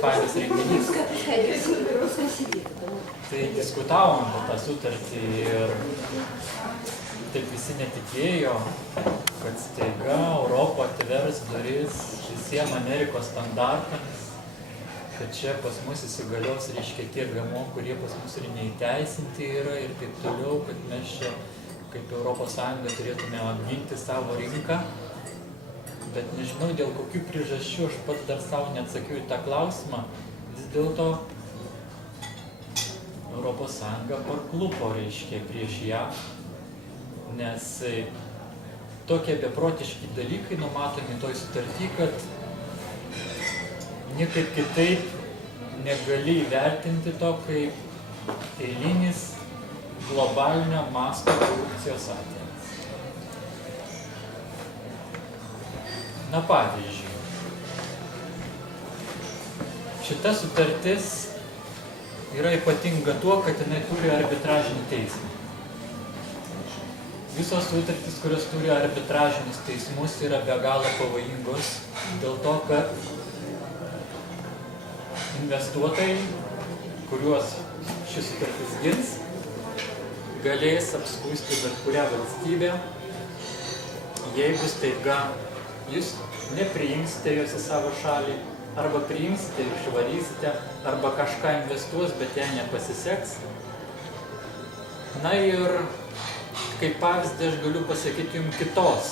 failas renginys. Tai diskutavom apie tą sutartį ir taip visi netikėjo, kad staiga Europa atvers duris visiems Amerikos standartams, kad čia pas mus įsigalios, reiškia, tie GMO, kurie pas mus ir neįteisinti yra ir taip toliau, kad mes čia kaip Europos Sąjunga turėtume apginti savo rinką. Bet nežinau, dėl kokių priežasčių, aš pats dar savo neatsakiau į tą klausimą, vis dėlto Europos Sąjunga parklupo, reiškia, prieš ją, nes tokie beprotiški dalykai numatomi toj sutarty, kad niekaip kitaip negali įvertinti to kaip eilinis globalinio masto korupcijos atvejis. Na pavyzdžiui, šita sutartis yra ypatinga tuo, kad jinai turi arbitražinį teismą. Visos sutartys, kurios turi arbitražinius teismus, yra be galo pavojingos, dėl to, kad investuotojai, kuriuos šis sutartis gins, galės apskųsti bet kurią valstybę, jeigu staiga jūs nepriimsite jos į savo šalį, arba priimsite ir išvarysite, arba kažką investuos, bet jai nepasiseks. Na ir kaip pavyzdį aš galiu pasakyti jums kitos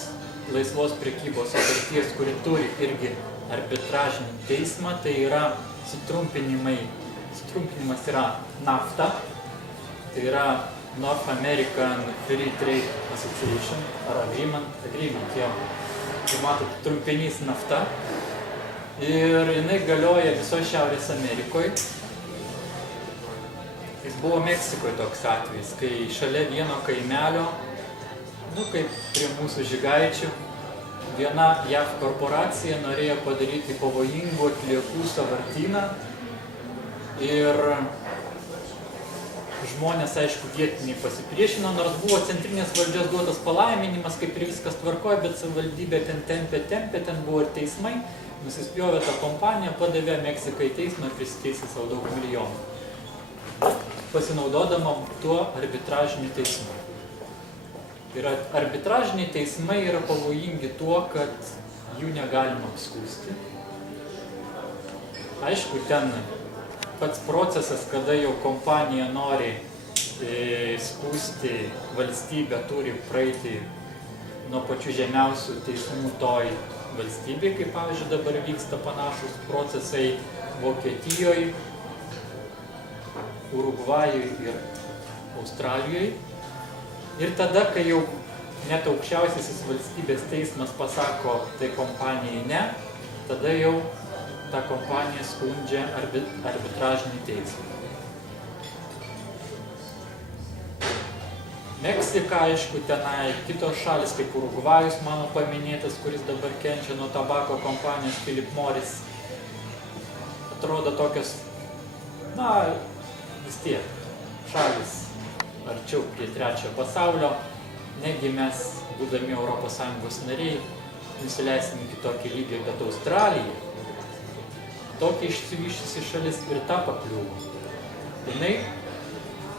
laisvos prekybos sutarties, kuri turi irgi arbitražinį teismą, tai yra sutrumpinimas yra NAFTA, tai yra North American Free Trade Association, ar agreement, jau. Tai matot, trumpinys NAFTA. Ir jinai galioja visoje Šiaurės Amerikoje. Jis buvo Meksikoje toks atvejis, kai šalia vieno kaimelio, kaip prie mūsų Žygaičių, viena JAV korporacija norėjo padaryti pavojingų atliekų sąvartyną ir žmonės, aišku, vietiniai pasipriešino, nors buvo centrinės valdžios duotas palaiminimas, kaip ir viskas tvarkoja, bet savivaldybė ten tempė, ten buvo ir teismai, nusispjovė tą kompaniją, padavė Meksiką į teismą ir prisiteisė savo daug milijonų, pasinaudodama tuo arbitražiniu teismu. Ir arbitražiniai teismai yra pavojingi tuo, kad jų negalima apskųsti. Aišku, ten pats procesas, kada jau kompanija nori skųsti valstybę, turi praeiti nuo pačių žemiausių teismų toj valstybėje, kaip pavyzdžiui dabar vyksta panašus procesai Vokietijoje, Urugvajoje ir Australijoje. Ir tada, kai jau net aukščiausiasis valstybės teismas pasako tai kompanijai ne, tada jau ta kompanija skundžia arbitražinį teismą. Meksika, aišku, tenai kitos šalis, kaip Urugvajus, mano paminėtas, kuris dabar kenčia nuo tabako kompanijos Philip Morris, atrodo tokios, vis tiek, šalis arčiau prie trečiojo pasaulio, negi mes, būdami Europos Sąjungos nariai, nusileisim iki tokį lygį, bet Australija, tokia išsivyščiusi šalis ir tą pakliuvo. Jinai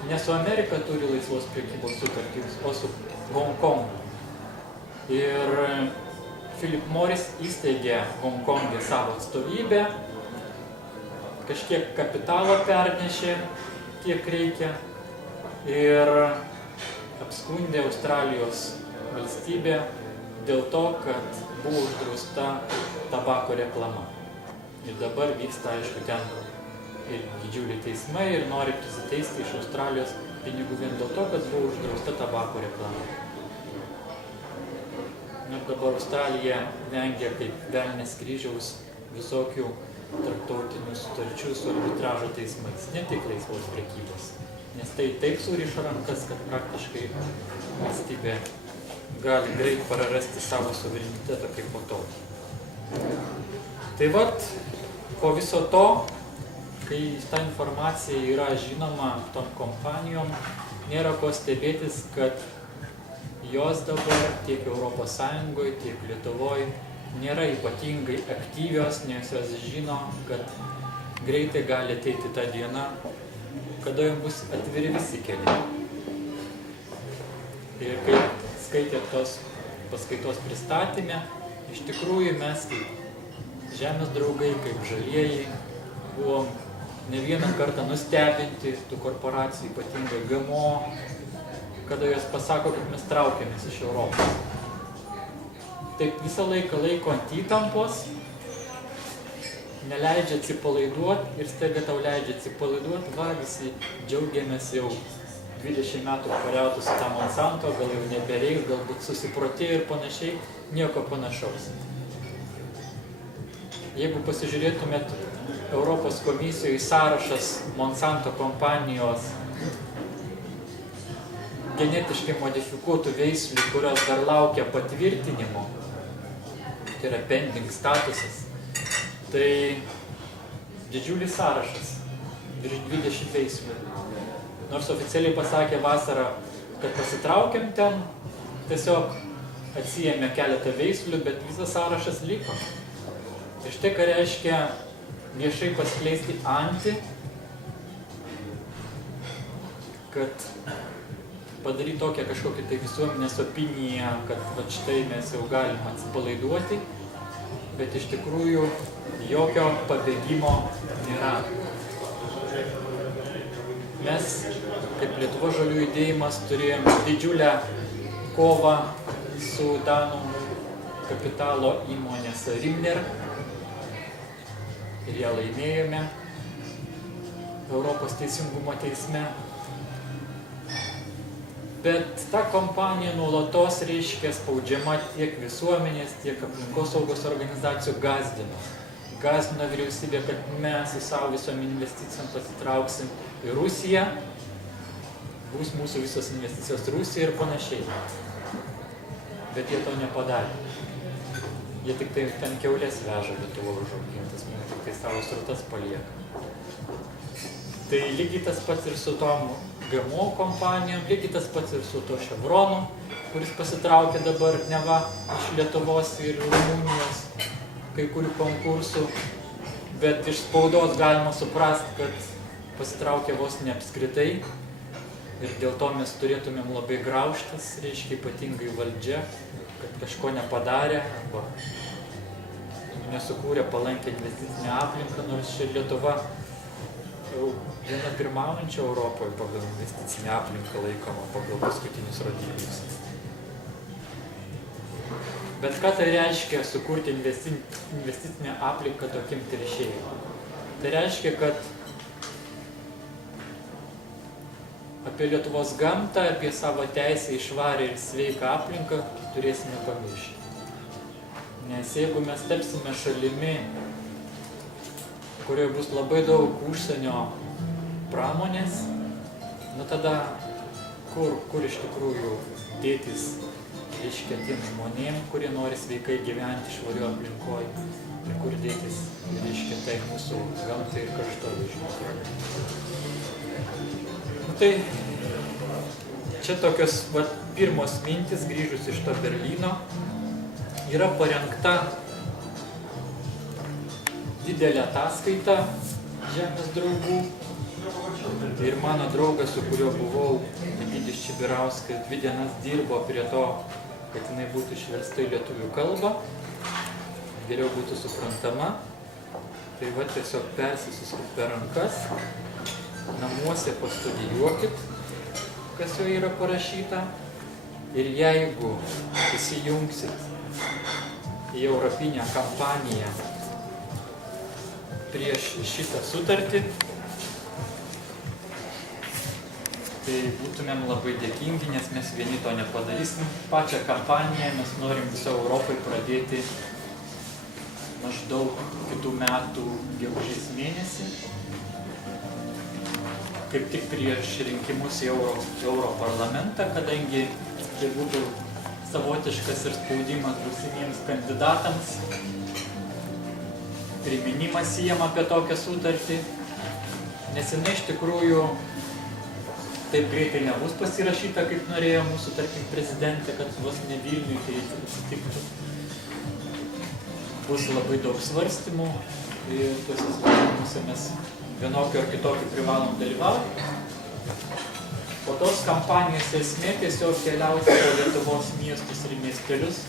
ne su Amerika turi laisvos prekybos sutartys, o su Hongkongu. Ir Philip Morris įsteigė Hongkonge savo atstovybę, kažkiek kapitalo pernešė, kiek reikia, ir apskundė Australijos valstybę dėl to, kad buvo uždrausta tabako reklama. Ir dabar vyksta, aišku, ten ir didžiuliai teismai ir nori prisiteisti iš Australijos pinigų vien dėl to, kad buvo uždrausta tabako reklama. Ir dabar Australija vengia kaip velnės kryžiaus visokių tarptautinių sutarčių su arbitražo teismais, ne tik laisvos prekybos. Nes tai taip suriša rankas, kad praktiškai valstybė gali greit prarasti savo suverenitetą kaip po to. Tai vat, po viso to, kai ta informacija yra žinoma tom kompanijom, nėra ko stebėtis, kad jos dabar tiek Europos Sąjungoje, tiek Lietuvoje nėra ypatingai aktyvios, nes jos žino, kad greitai gali ateiti ta diena, kada jums bus atviri visi keliai. Ir kaip skaitėt tos paskaitos pristatymę, iš tikrųjų mes kaip Žemės draugai, kaip žalieji, buvom ne vieną kartą nustebinti tų korporacijų, ypatingai GMO, kada jos pasako, kad mes traukiamės iš Europos. Taip visą laiką laiko ant įtampos, neleidžia atsipalaiduoti ir staiga tau leidžia atsipalaiduoti, va, visi džiaugiamės jau 20 metų kariautų su tą Monsanto, gal jau nebereiks, galbūt susiprotėjo ir panašiai, nieko panašaus. Jeigu pasižiūrėtumėt Europos komisijoje sąrašas Monsanto kompanijos genetiškai modifikuotų veislių, kurios dar laukia patvirtinimo, tai yra pending statusas, tai didžiulis sąrašas, virš 20 veislių. Nors oficialiai pasakė vasarą, kad pasitraukiam ten, tiesiog atsiėmė keletą veislių, bet visas sąrašas liko. Ir štai ką reiškia viešai paskleisti kad padaryti tokią kažkokią tai visuomenės opiniją, kad va štai mes jau galim atsipalaiduoti, bet iš tikrųjų jokio pabėgimo nėra. Mes, kaip Lietuvos žaliųjų judėjimas, turėjom didžiulę kovą su danų kapitalo įmonės Rimner ir ją laimėjome Europos teisingumo teisme. Bet ta kompanija nuolatos reiškia spaudžiama tiek visuomenės, tiek aplinkosaugos organizacijų gazdino vyriausybė, kad mes su savo visom investicijom pasitrauksim į Rusiją, bus mūsų visos investicijos Rusija ir panašiai. Bet jie to nepadarė. Jie tik tai ten kiaulės veža Lietuvoje užaugintas, mums tik tai savo srutas palieka. Tai lygiai tas pats ir su tom GMO kompanijom, lygiai tas pats ir su to Chevronu, kuris pasitraukė dabar neva iš Lietuvos ir Rumunijos kai kurių konkursų, bet iš spaudos galima suprasti, kad pasitraukė vos ne apskritai ir dėl to mes turėtumėm labai graužtis, reiškia ypatingai valdžia, kad kažko nepadarė arba nesukūrė palankę investicinę aplinką, nors čia Lietuva jau viena pirmaujančia Europoje pagal investicinę aplinką laikoma pagal paskutinius rodiklius. Bet ką tai reiškia sukurti investicinę aplinką tokiem teršėjim? Tai reiškia, kad apie Lietuvos gamtą, apie savo teisę į švarę ir sveiką aplinką turėsime pamiršti. Nes jeigu mes tapsime šalimi, kurioje bus labai daug užsienio pramonės, nu tada kur iš tikrųjų dėtis, reiškia, tiem žmonėm, kurie nori sveikai gyventi švario aplinkoje, ir kur dėtis, reiškia, tai mūsų gamtai ir kraštovaizdžiui. Tai čia tokios pirmos mintis grįžus iš to Berlyno. Yra parengta didelė ataskaita Žemės draugų. Ir mano draugas, su kuriuo buvau, Egidijus Čibirauskas, 2 dienas dirbo prie to, kad jinai būtų išversta į lietuvių kalbą, geriau būtų suprantama. Tai va tiesiog persisuskit per rankas, namuose pastudijuokit, kas jau yra parašyta. Ir jeigu įsijungsit į europinę kampaniją prieš šitą sutartį, tai būtumėm labai dėkingi, nes mes vieni to nepadarysim. Pačią kampaniją mes norim viso Europai pradėti maždaug kitų metų gegužės mėnesį, kaip tik prieš rinkimus į Europarlamentą, kadangi tai būtų savotiškas ir spaudimas būsimiems kandidatams, priminimas jiem apie tokią sutartį, nes jinai iš tikrųjų taip greitai nebus pasirašyta, kaip norėjo mūsų, tarkim, prezidentė, kad vos ne Vilniui tai atsitiktų. Bus labai daug svarstymų, ir tuose svarstymuose mes vienokio ar kitokio privalom dalyvauti. O tos kampanijos esmė tiesiog keliauti po Lietuvos miestus ir miestelius,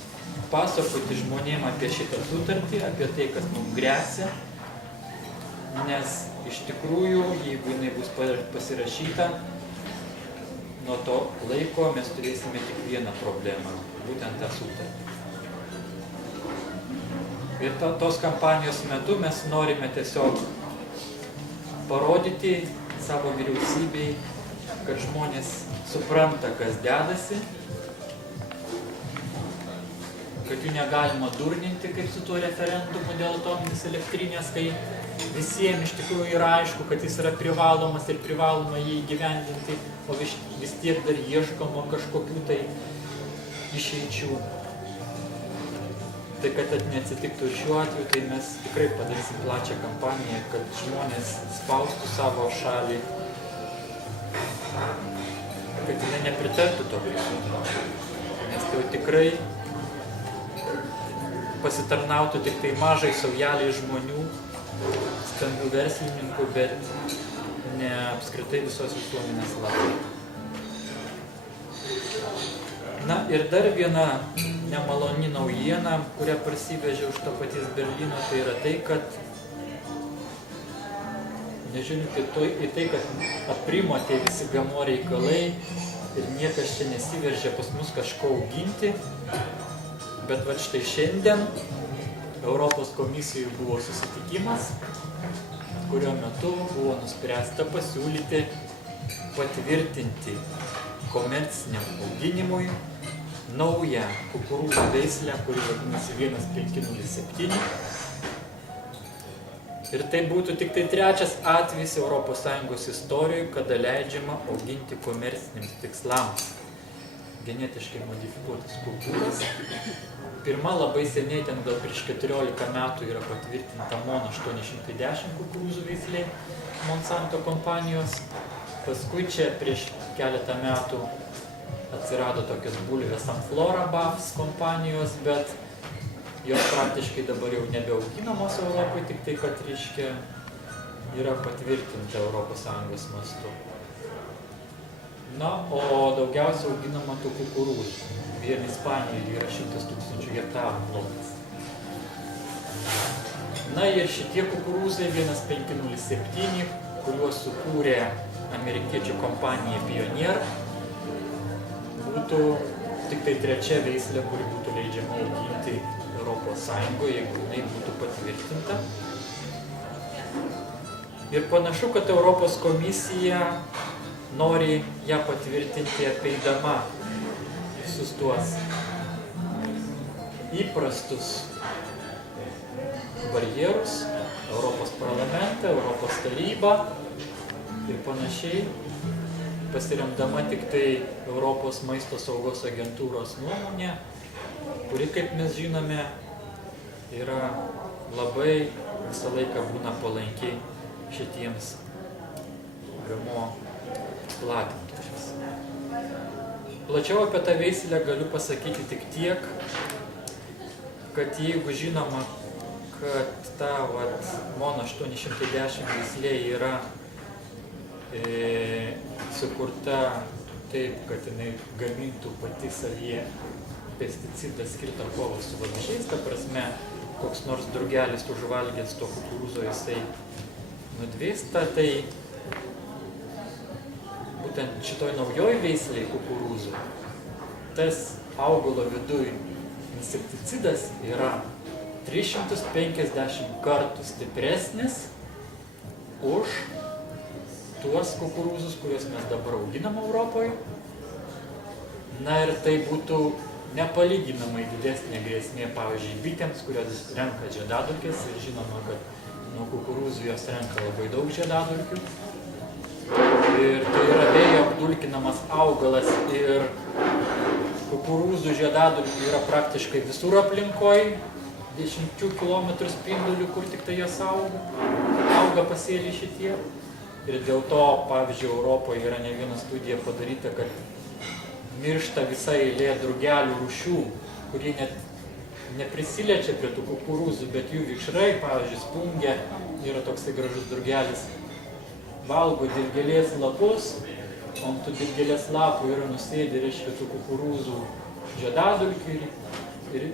pasakoti žmonėm apie šitą sutartį, apie tai, kas mums gresia, nes iš tikrųjų, jeigu jinai bus pasirašyta, nuo to laiko mes turėsime tik vieną problemą, būtent tą sutartį. Ir tos kampanijos metu mes norime tiesiog parodyti savo vyriausybei, kad žmonės supranta, kas dedasi, kad jų negalima durninti, kaip su tuo referendumu dėl atominės elektrinės, kai visiems iš tikrųjų yra aišku, kad jis yra privalomas ir privaloma jį įgyvendinti, o vis tiek dar ieškoma kažkokių tai išeičių. Tai kad neatsitiktų ir šiuo atveju, tai mes tikrai padarysim plačią kampaniją, kad žmonės spaustų savo šalį, kad jie nepritartų to sutarčiai. Nes tai tikrai pasitarnautų tik tai mažai saujeliai žmonių, stambių verslininkų, bet ne apskritai visos visuomenės labui. Na ir dar viena nemaloni naujiena, kurią parsivežė už to paties Berlyno, tai yra tai, kad nežiūrint į tai, kad aprimo tie visi GMO reikalai ir niekas čia nesiveržė pas mus kažko auginti, bet va štai šiandien Europos komisijoje buvo susitikimas, kurio metu buvo nuspręsta pasiūlyti patvirtinti komerciniam auginimui naują kukurūzų veislę, kuri vadinasi 1507. Ir tai būtų tik tai trečias atvejis ES istorijoje, kada leidžiama auginti komerciniams tikslams genetiškai modifikuotas kultūras. Pirma labai seniai, ten gal prieš 14 metų yra patvirtinta MON 810 kukurūzų veislė Monsanto kompanijos. Paskui čia prieš keletą metų atsirado tokios bulvės Amflora BAFS kompanijos, bet jos praktiškai dabar jau nebeauginamos Europoje, tik tai, kad reiškia yra patvirtinta ES mastu. Na, o daugiausia auginama tų kukurūzų. Vien Ispanijoje yra 100 000 hektarų plotas. Na ir šitie kukurūzai 1507, kuriuos sukūrė amerikiečių kompanija Pioneer, būtų tik tai trečia veislė, kuri būtų leidžiama auginti ES, jeigu jinai būtų patvirtinta. Ir panašu, kad Europos komisija nori ją patvirtinti apeidama visus tuos įprastus barjerus, Europos parlamentą, Europos tarybą ir panašiai, pasiremdama tik tai Europos maisto saugos agentūros nuomonė, kuri, kaip mes žinome, yra labai visą laiką būna palanki šitiems GMO platintojams. Plačiau apie tą veislę galiu pasakyti tik tiek, kad jeigu žinoma, kad ta MON 810 veislė yra sukurta taip, kad jinai gamintų pati savyje pesticidą skirtą kovą su vabzdžiais, ta prasme, koks nors drugelis užvalgęs to kukurūzo jisai nudvėsta, tai būtent šitoj naujoj veislėj kukurūzų tas augalo viduj insekticidas yra 350 kartų stipresnis už tuos kukurūzus, kuriuos mes dabar auginam Europoje. Na ir tai būtų nepalyginamai didesnė grėsmė, pavyzdžiui, bitėms, kurios renka žiedadulkes, ir žinoma, kad nuo kukurūzų jos renka labai daug žiedadulkių. Ir tai yra vėjo apdulkinamas augalas ir kukurūzų žiedadulkių yra praktiškai visur aplinkoj, 10 km spindulių, kur tik tai jos auga pasėliai šitie. Ir dėl to, pavyzdžiui, Europoje yra ne viena studija padaryta, kad miršta visa eilė drugelių rūšių, kurie net neprisiliečia prie tų kukurūzų, bet jų vikšrai, pavyzdžiui, spungia, yra toksai gražus drugelis, valgo dilgėlės lapus, o ant tų dilgėlės lapų yra nusėdę, reiškia, tų kukurūzų žiedadulkių ir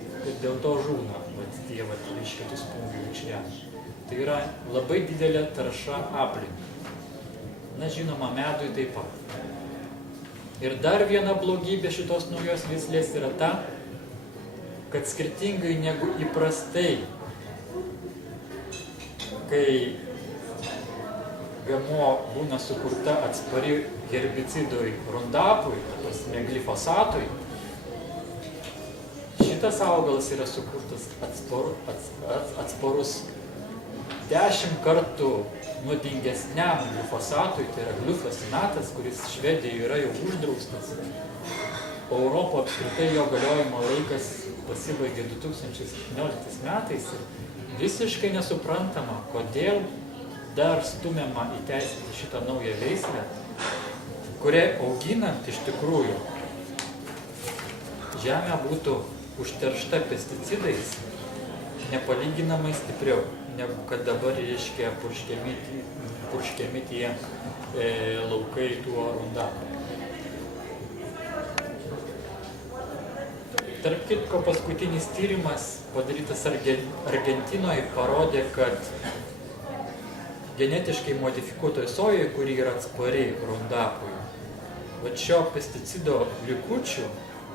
dėl to žūna, tie, reiškia, tų spungių vikšreliai. Tai yra labai didelė tarša aplinkai. Na, žinoma, medui taip pat. Ir dar viena blogybė šitos naujos veislės yra ta, kad skirtingai negu įprastai, kai GMO būna sukurta atspari herbicidui rundapui, prasme glifosatui, šitas augalas yra sukurtas atsparus 10 kartų nuodingesniam glifosatui, tai yra glifosinatas, kuris Švedijoje yra jau uždraustas. O Europo apskritai jo galiojimo laikas pasibaigė 2017 metais ir visiškai nesuprantama, kodėl dar stumiama įteisinti šitą naują veislę, kurią auginant iš tikrųjų žemė būtų užteršta pesticidais nepalyginamai stipriau, negu kad dabar, reiškia, purškiami tie laukai tuo rundapų. Tarp kitko, paskutinis tyrimas padarytas Argentinoje parodė, kad genetiškai modifikuotoje sojoje, kuri yra atspari rundapui, šio pesticido likučių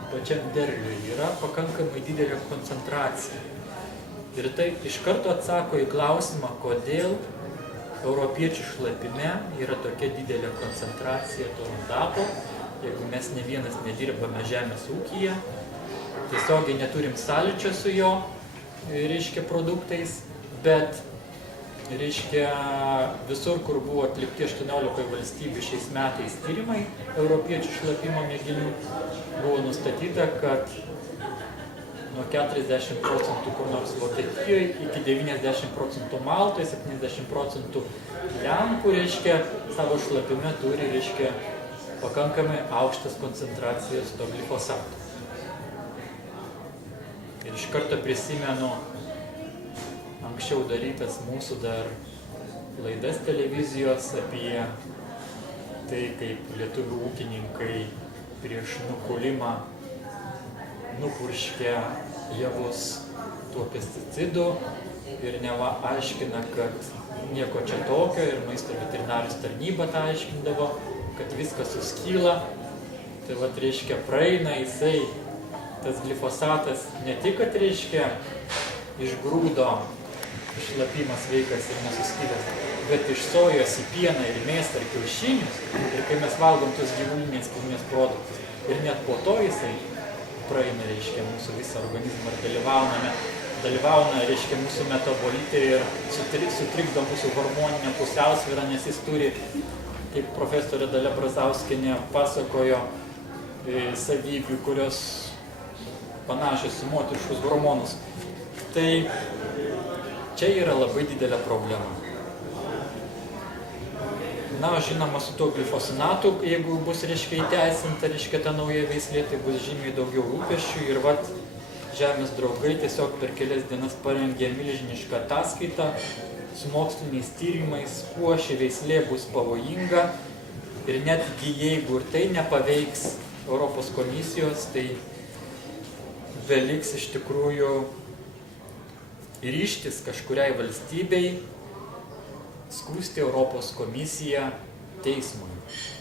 pačiam derliui yra pakankamai didelė koncentracija. Ir tai iš karto atsako į klausimą, kodėl europiečių šlapime yra tokia didelė koncentracija to rundapo, jeigu mes ne vienas nedirbame žemės ūkyje, tiesiogiai neturim sąlyčio su jo, reiškia, produktais, bet, reiškia, visur, kur buvo atlikti 18 valstybių šiais metais tyrimai europiečių šlapimo mėginių, buvo nustatyta, kad nuo 40% kur nors Vokietijoje iki 90% Maltoje, 70% Lenkų, reiškia, savo šlapime turi, reiškia, pakankamai aukštas koncentracijas to glifosato. Ir iš karto prisimenu anksčiau darytas mūsų dar laidas televizijos apie tai, kaip lietuvių ūkininkai prieš nukulimą nupurškia javus tuo pesticidu ir neva aiškina, kad nieko čia tokio, ir maisto veterinarijos tarnyba tą aiškindavo, kad viskas suskyla. Tai vat, reiškia, praeina jisai, tas glifosatas, ne tik, kad, reiškia, iš grūdo šlapimas sveikas ir nesuskylęs, bet iš sojos į pieną ir mėsą ir kiaušinius, ir kai mes valgom tos gyvulinės kilmės produktus, ir net po to jisai praeina, reiškia, mūsų visą organizmą ir dalyvauna, reiškia, mūsų metabolitai ir sutrikdo mūsų hormoninę pusiausvyrą, nes jis turi, kaip profesorė Dalia Brazauskienė pasakojo, savybių, kurios panašios į moteriškus hormonus. Tai čia yra labai didelė problema. Na, žinoma, su tuo glifosinatu, jeigu bus, reiškia, įteisinta, reiškia, ta nauja veislė, tai bus žymiai daugiau rūpesčių ir vat Žemės draugai tiesiog per kelias dienas parengė milžinišką ataskaitą su moksliniais tyrimais, kuo ši veislė bus pavojinga ir netgi jeigu ir tai nepaveiks Europos komisijos, tai beliks iš tikrųjų ryžtis kažkuriai valstybei skųsti Europos komisiją teismui,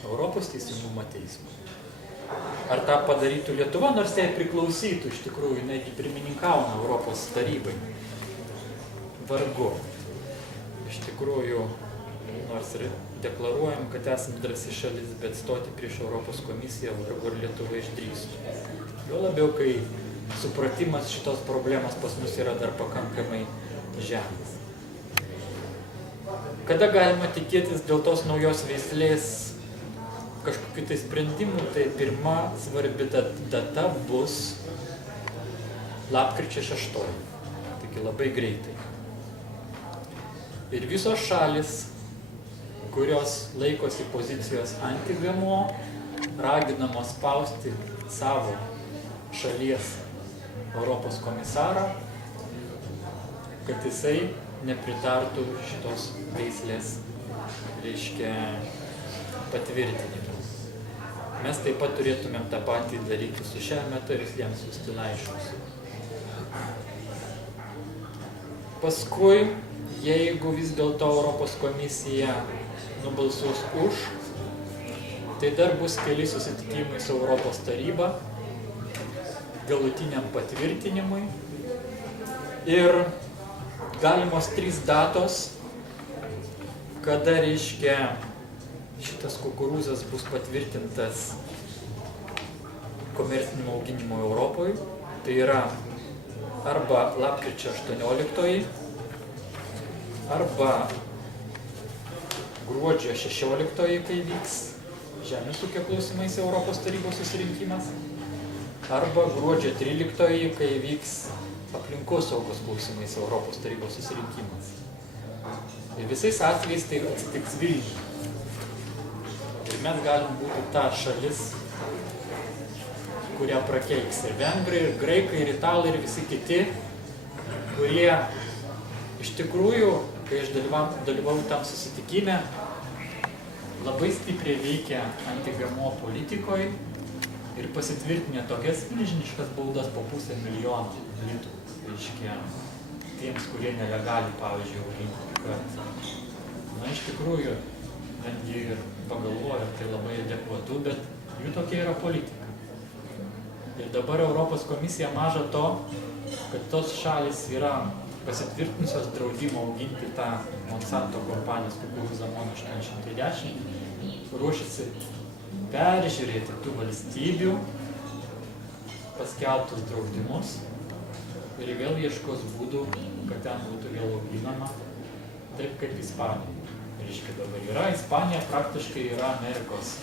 Europos teisingumo teismui. Ar tą padarytų Lietuva, nors jai priklausytų iš tikrųjų, jinai pirmininkauna Europos tarybai? Vargu. Iš tikrųjų, nors ir deklaruojam, kad esam drąsi šalis, bet stoti prieš Europos komisiją vargu ar Lietuva išdrįstų. Jo labiau, kai supratimas šitos problemos pas mus yra dar pakankamai žemas. Kada galima tikėtis dėl tos naujos veislės kažkokių tai sprendimų, tai pirma svarbi data bus lapkričio 6, taigi labai greitai. Ir visos šalis, kurios laikosi pozicijos anti-GMO, raginamos spausti savo šalies Europos komisarą, kad jisai nepritartų šitos veislės, reiškia, patvirtinimui. Mes taip pat turėtumėm tą patį daryti su šermeta ir jiems siųsti laiškus. Paskui, jeigu vis dėlto Europos komisija nubalsuos už, tai dar bus keli susitikimai su Europos taryba galutiniam patvirtinimui ir galimos 3 datos, kada, reiškia, šitas kukurūzas bus patvirtintas komerciniam auginimui Europoje. Tai yra arba lapkričio 18, arba gruodžio 16, kai vyks Žemės ūkio klausimais Europos tarybos susirinkimas, arba gruodžio 13, kai vyks aplinkosaugos klausimais Europos tarybos susirinkimas. Ir visais atvejais tai atsitiks Vilniuje. Ir mes galim būti ta šalis, kurią prakeiks ir vengrai, ir graikai, ir italai, ir visi kiti, kurie iš tikrųjų, kai aš dalyvau tam susitikime, labai stipriai veikia anti-GMO politikoje ir pasitvirtinę tokias milžiniškas baudas po 500 000 litų, reiškia, tiems, kurie nelegaliai, pavyzdžiui, auginti. Kad, iš tikrųjų, netgi ir pagalvoju, tai labai adekvatu, bet jų tokia yra politika. Ir dabar Europos komisija maža to, kad tos šalis yra pasitvirtinusios draudimą auginti tą Monsanto kompanijos kukurūzą MON 810, ruošiasi peržiūrėti tų valstybių paskelbtus draudimus ir vėl ieškos būdų, kad ten būtų vėl auginama, taip kaip Ispanija. Reiškia, dabar yra Ispanija, praktiškai yra Amerikos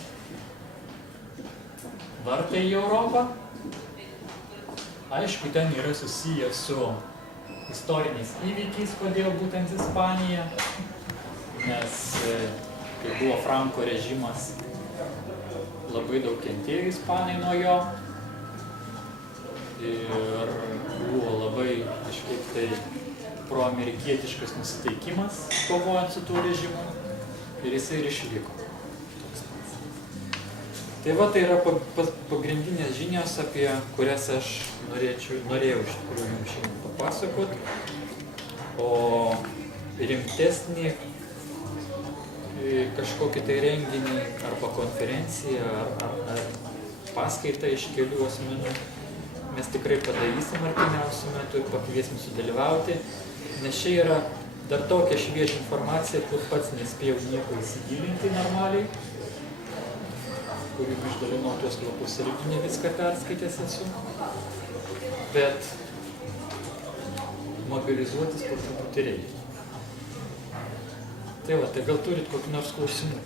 vartai į Europą. Aišku, ten yra susiję su istoriniais įvykiais, kodėl būtent Ispanija, nes kai buvo Franko režimas, labai daug kentėjo Ispanai nuo jo ir buvo labai kažkaip tai proamerikietiškas nusiteikimas kovojant su tuo režimu ir jisai ir išliko. Tai va, tai yra pagrindinės žinios, apie kurias aš norėjau iš tikrųjų jums šiandien papasakot. O rimtesnį kažkokį tai renginį arba konferenciją ar paskaitą iš kelių asmenų mes tikrai padarysim artimiausiu metu ir pakviesim sudalyvauti, nes čia yra dar tokia šviežia informacija, kur pats nespėjau nieko įsigilinti normaliai, kurį išdalinau tuos lapus irgi ne viską perskaitęs esu, bet mobilizuotis po truputį reikia. Tai va, tai gal turit kokį nors klausimų?